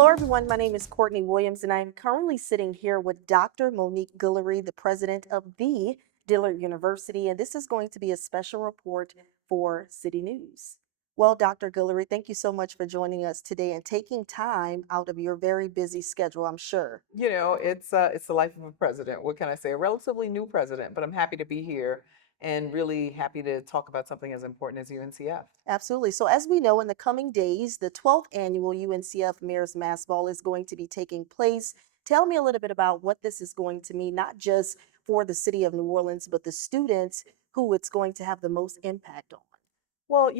Hello, everyone. My name is Courtney Williams, and I am currently sitting here with Dr. Monique Guillory, the president of the Dillard University, and this is going to be a special report for City News. Well, Dr. Guillory, thank you so much for joining us today and taking time out of your very busy schedule, I'm sure. It's the life of a president. What can I say? A relatively new president, but I'm happy to be here and really happy to talk about something as important as UNCF. Absolutely. So, as we know, in the coming days, the 12th annual UNCF Mayor's Mass Ball is going to be taking place. Tell me a little bit about what this is going to mean, not just for the city of New Orleans, but the students who it's going to have the most impact on. Well,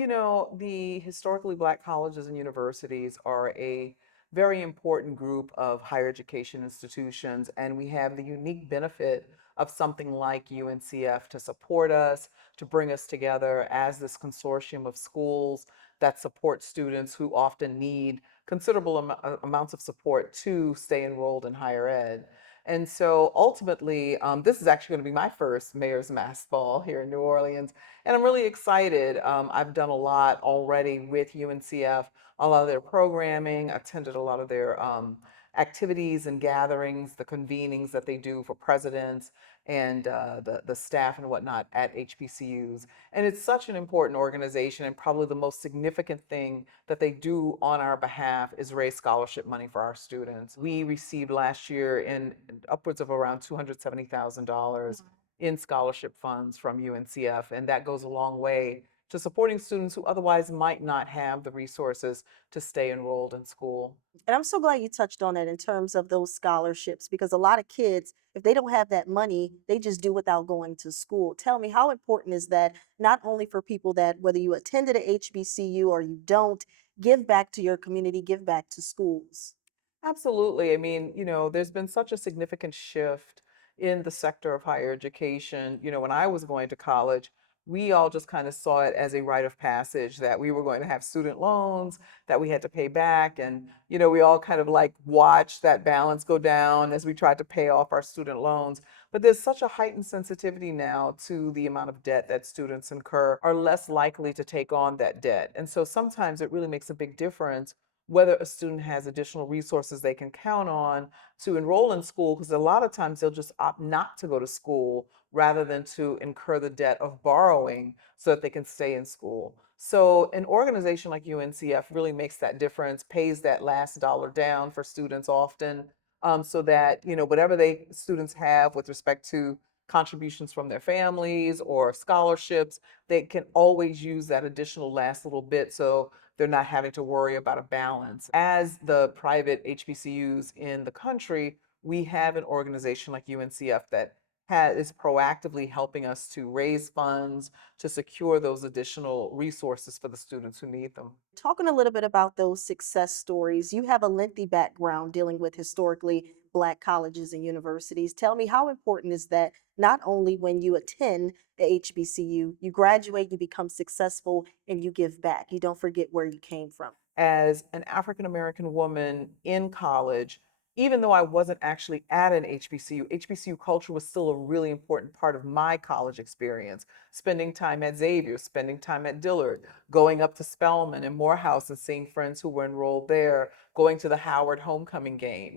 the historically black colleges and universities are a very important group of higher education institutions, and we have the unique benefit of something like UNCF to support us, to bring us together as this consortium of schools that support students who often need considerable amounts of support to stay enrolled in higher ed. And so ultimately, this is actually going to be my first Mayor's Mass Ball here in New Orleans. And I'm really excited. I've done a lot already with UNCF, a lot of their programming, attended a lot of their activities and gatherings, the convenings that they do for presidents and the staff and whatnot at HBCUs. And it's such an important organization, and probably the most significant thing that they do on our behalf is raise scholarship money for our students. We received last year in upwards of around $270,000 in scholarship funds from UNCF, and that goes a long way to supporting students who otherwise might not have the resources to stay enrolled in school. And I'm so glad you touched on that in terms of those scholarships, because a lot of kids, if they don't have that money, they just do without going to school. Tell me, how important is that not only for people that, whether you attended a HBCU or you don't, give back to your community, give back to schools? Absolutely. I mean, there's been such a significant shift in the sector of higher education. When I was going to college, we all just kind of saw it as a rite of passage that we were going to have student loans that we had to pay back. And, we all kind of like watched that balance go down as we tried to pay off our student loans. But there's such a heightened sensitivity now to the amount of debt that students incur, are less likely to take on that debt. And so sometimes it really makes a big difference whether a student has additional resources they can count on to enroll in school, because a lot of times they'll just opt not to go to school rather than to incur the debt of borrowing so that they can stay in school. So an organization like UNCF really makes that difference, pays that last dollar down for students often, so that whatever they students have with respect to contributions from their families or scholarships, they can always use that additional last little bit, so they're not having to worry about a balance. As the private HBCUs in the country, we have an organization like UNCF that is proactively helping us to raise funds to secure those additional resources for the students who need them. Talking a little bit about those success stories, you have a lengthy background dealing with historically Black colleges and universities. Tell me, how important is that not only when you attend the HBCU, you graduate, you become successful, and you give back? You don't forget where you came from. As an African American woman in college, even though I wasn't actually at an HBCU, HBCU culture was still a really important part of my college experience. Spending time at Xavier, spending time at Dillard, going up to Spelman and Morehouse and seeing friends who were enrolled there, going to the Howard homecoming game.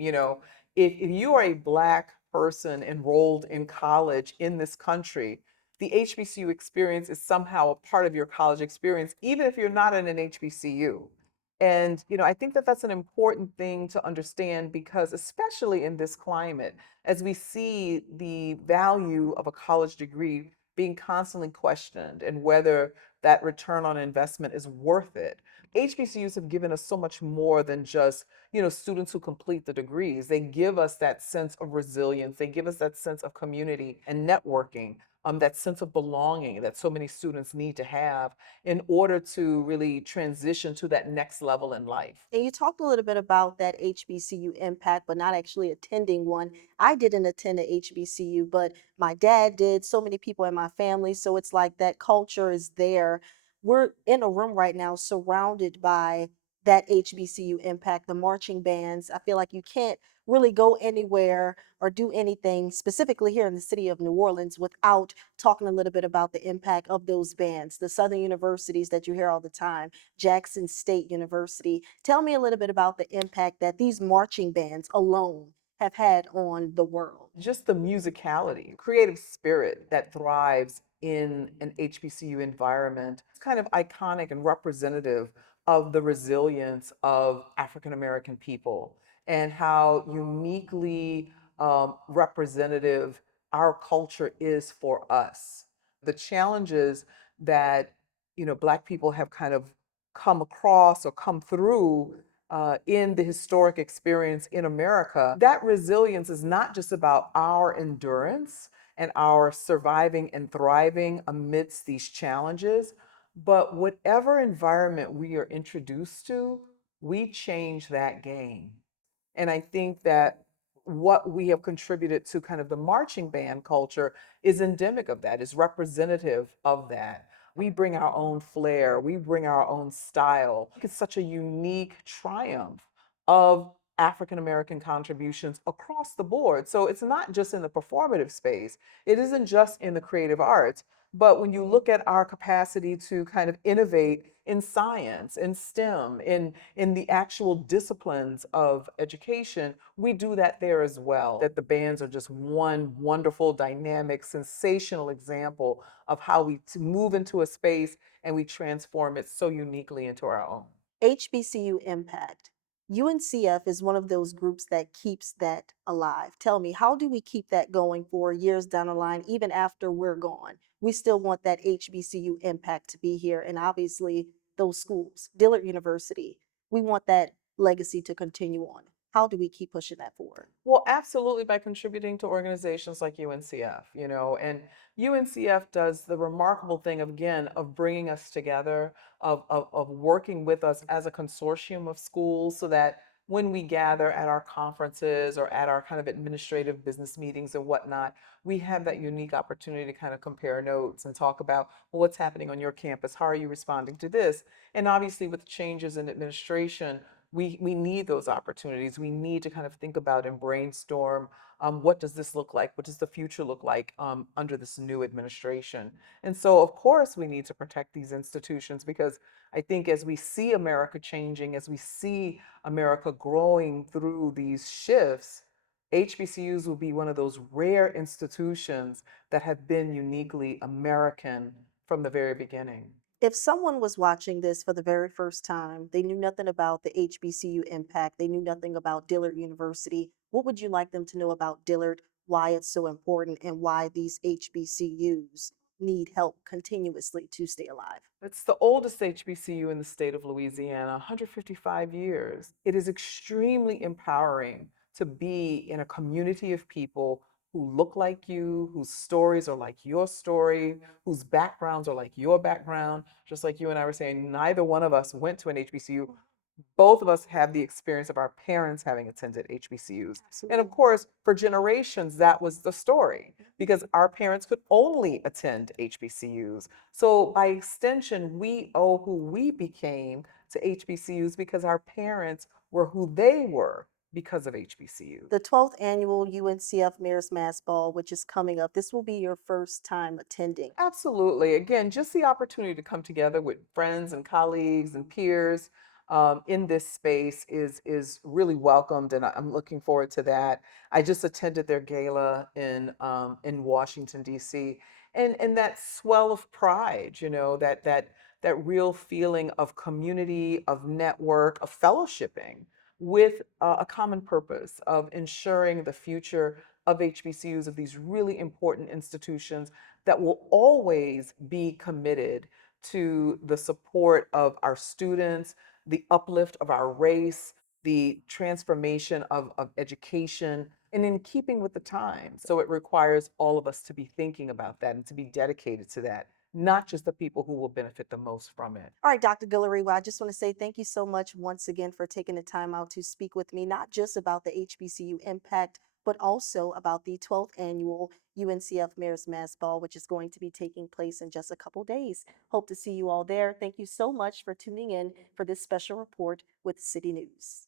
If you are a Black person enrolled in college in this country, the HBCU experience is somehow a part of your college experience, even if you're not in an HBCU. And, I think that that's an important thing to understand, because, especially in this climate, as we see the value of a college degree being constantly questioned and whether that return on investment is worth it, HBCUs have given us so much more than just, students who complete the degrees. They give us that sense of resilience, they give us that sense of community and networking. That sense of belonging that so many students need to have in order to really transition to that next level in life. And you talked a little bit about that HBCU impact, but not actually attending one. I didn't attend a HBCU, but my dad did, so many people in my family. So it's like that culture is there. We're in a room right now surrounded by that HBCU impact, the marching bands. I feel like you can't really go anywhere or do anything specifically here in the city of New Orleans without talking a little bit about the impact of those bands, the Southern universities that you hear all the time, Jackson State University. Tell me a little bit about the impact that these marching bands alone have had on the world. Just the musicality, creative spirit that thrives in an HBCU environment. It's kind of iconic and representative of the resilience of African American people and how uniquely representative our culture is for us. The challenges that Black people have kind of come across or come through in the historic experience in America, that resilience is not just about our endurance and our surviving and thriving amidst these challenges, but whatever environment we are introduced to, we change that game. And I think that what we have contributed to kind of the marching band culture is endemic of that, is representative of that. We bring our own flair, we bring our own style. It's such a unique triumph of African American contributions across the board. So it's not just in the performative space, it isn't just in the creative arts. But when you look at our capacity to kind of innovate in science, in STEM, in the actual disciplines of education, we do that there as well. That the bands are just one wonderful, dynamic, sensational example of how we move into a space and we transform it so uniquely into our own. HBCU impact. UNCF is one of those groups that keeps that alive. Tell me, how do we keep that going for years down the line, even after we're gone? We still want that HBCU impact to be here. And obviously, those schools, Dillard University, we want that legacy to continue on. How do we keep pushing that forward? Well, absolutely by contributing to organizations like UNCF, and UNCF does the remarkable thing of, again, of bringing us together, of working with us as a consortium of schools so that when we gather at our conferences or at our kind of administrative business meetings and whatnot, we have that unique opportunity to kind of compare notes and talk about, well, what's happening on your campus? How are you responding to this? And obviously, with changes in administration, we need those opportunities. We need to kind of think about and brainstorm, what does this look like? What does the future look like under this new administration? And so, of course, we need to protect these institutions because I think as we see America changing, as we see America growing through these shifts, HBCUs will be one of those rare institutions that have been uniquely American from the very beginning. If someone was watching this for the very first time, they knew nothing about the HBCU impact, they knew nothing about Dillard University, what would you like them to know about Dillard, why it's so important, and why these HBCUs need help continuously to stay alive? It's the oldest HBCU in the state of Louisiana, 155 years. It is extremely empowering to be in a community of people who look like you, whose stories are like your story, whose backgrounds are like your background. Just like you and I were saying, neither one of us went to an HBCU. Both of us have the experience of our parents having attended HBCUs. And of Absolutely. course, for generations, that was the story because our parents could only attend HBCUs. So, by extension, we owe who we became to HBCUs because our parents were who they were because of HBCUs. The 12th annual UNCF Mayor's Mass Ball, which is coming up, this will be your first time attending. Absolutely. Again, just the opportunity to come together with friends and colleagues and peers in this space is really welcomed, and I'm looking forward to that. I just attended their gala in Washington D.C. and that swell of pride, that real feeling of community, of network, of fellowshipping with a common purpose of ensuring the future of HBCUs, of these really important institutions that will always be committed to the support of our students, the uplift of our race, the transformation of education, and in keeping with the times. So it requires all of us to be thinking about that and to be dedicated to that, not just the people who will benefit the most from it. All right, Dr. Guillory, well, I just want to say thank you so much once again for taking the time out to speak with me, not just about the HBCU impact, but also about the 12th annual UNCF Mayor's Mass Ball, which is going to be taking place in just a couple days. Hope to see you all there. Thank you so much for tuning in for this special report with City News.